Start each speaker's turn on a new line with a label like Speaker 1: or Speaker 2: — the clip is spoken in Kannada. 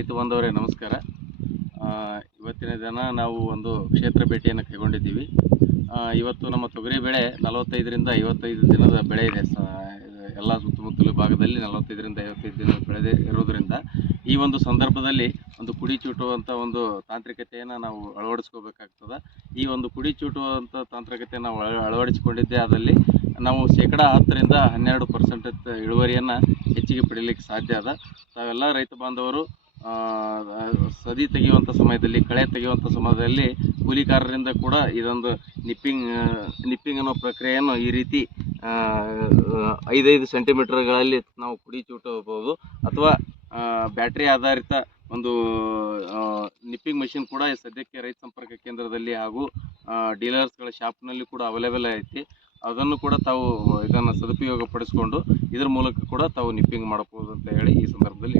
Speaker 1: ರೈತ ಬಾಂಧವರೇ ನಮಸ್ಕಾರ. ಇವತ್ತಿನ ದಿನ ನಾವು ಒಂದು ಕ್ಷೇತ್ರ ಭೇಟಿಯನ್ನು ಕೈಗೊಂಡಿದ್ದೀವಿ. ಇವತ್ತು ನಮ್ಮ ತೊಗರಿ ಬೆಳೆ ನಲವತ್ತೈದರಿಂದ ಐವತ್ತೈದು ದಿನದ ಬೆಳೆ ಇದೆ. ಸ, ಎಲ್ಲ ಸುತ್ತಮುತ್ತಲು ಭಾಗದಲ್ಲಿ ನಲವತ್ತೈದರಿಂದ ಐವತ್ತೈದು ದಿನ ಬೆಳೆದೇ ಇರೋದರಿಂದ ಈ ಒಂದು ಸಂದರ್ಭದಲ್ಲಿ ಒಂದು ಕುಡಿ ಚೂಟುವಂಥ ಒಂದು ತಾಂತ್ರಿಕತೆಯನ್ನು ನಾವು ಅಳವಡಿಸ್ಕೋಬೇಕಾಗ್ತದೆ. ಈ ಒಂದು ಕುಡಿ ಚೂಟುವಂಥ ತಾಂತ್ರಿಕತೆ ನಾವು ಅಳವಡಿಸಿಕೊಂಡಿದ್ದೆ ಅದರಲ್ಲಿ ನಾವು ಶೇಕಡ ಹತ್ತರಿಂದ ಹನ್ನೆರಡು ಪರ್ಸೆಂಟ್ ಇಳುವರಿಯನ್ನು ಹೆಚ್ಚಿಗೆ ಪಡೀಲಿಕ್ಕೆ ಸಾಧ್ಯ ಅದ. ತಾವೆಲ್ಲ ರೈತ ಬಾಂಧವರು ಸದಿ ತೆಗೆಯುವಂಥ ಸಮಯದಲ್ಲಿ, ಕಳೆ ತೆಗೆಯುವಂಥ ಸಮಯದಲ್ಲಿ ಕೂಲಿಕಾರರಿಂದ ಕೂಡ ಇದೊಂದು ನಿಪ್ಪಿಂಗ್ ನಿಪ್ಪಿಂಗ್ ಅನ್ನೋ ಪ್ರಕ್ರಿಯೆಯನ್ನು ಈ ರೀತಿ ಐದೈದು ಸೆಂಟಿಮೀಟರ್ಗಳಲ್ಲಿ ನಾವು ಕುಡಿ ಚೂಟಬಹುದು ಅಥವಾ ಬ್ಯಾಟ್ರಿ ಆಧಾರಿತ ಒಂದು ನಿಪ್ಪಿಂಗ್ ಮಷಿನ್ ಕೂಡ ಸದ್ಯಕ್ಕೆ ರೈತ ಸಂಪರ್ಕ ಕೇಂದ್ರದಲ್ಲಿ ಹಾಗೂ ಡೀಲರ್ಸ್ಗಳ ಶಾಪ್ನಲ್ಲಿ ಕೂಡ ಅವೈಲೇಬಲ್ ಐತಿ. ಅದನ್ನು ಕೂಡ ತಾವು ಇದನ್ನು ಸದುಪಯೋಗ ಪಡಿಸಿಕೊಂಡು ಇದ್ರ ಮೂಲಕ ಕೂಡ ತಾವು ನಿಪ್ಪಿಂಗ್ ಮಾಡಬಹುದು ಅಂತ ಹೇಳಿ ಈ ಸಂದರ್ಭದಲ್ಲಿ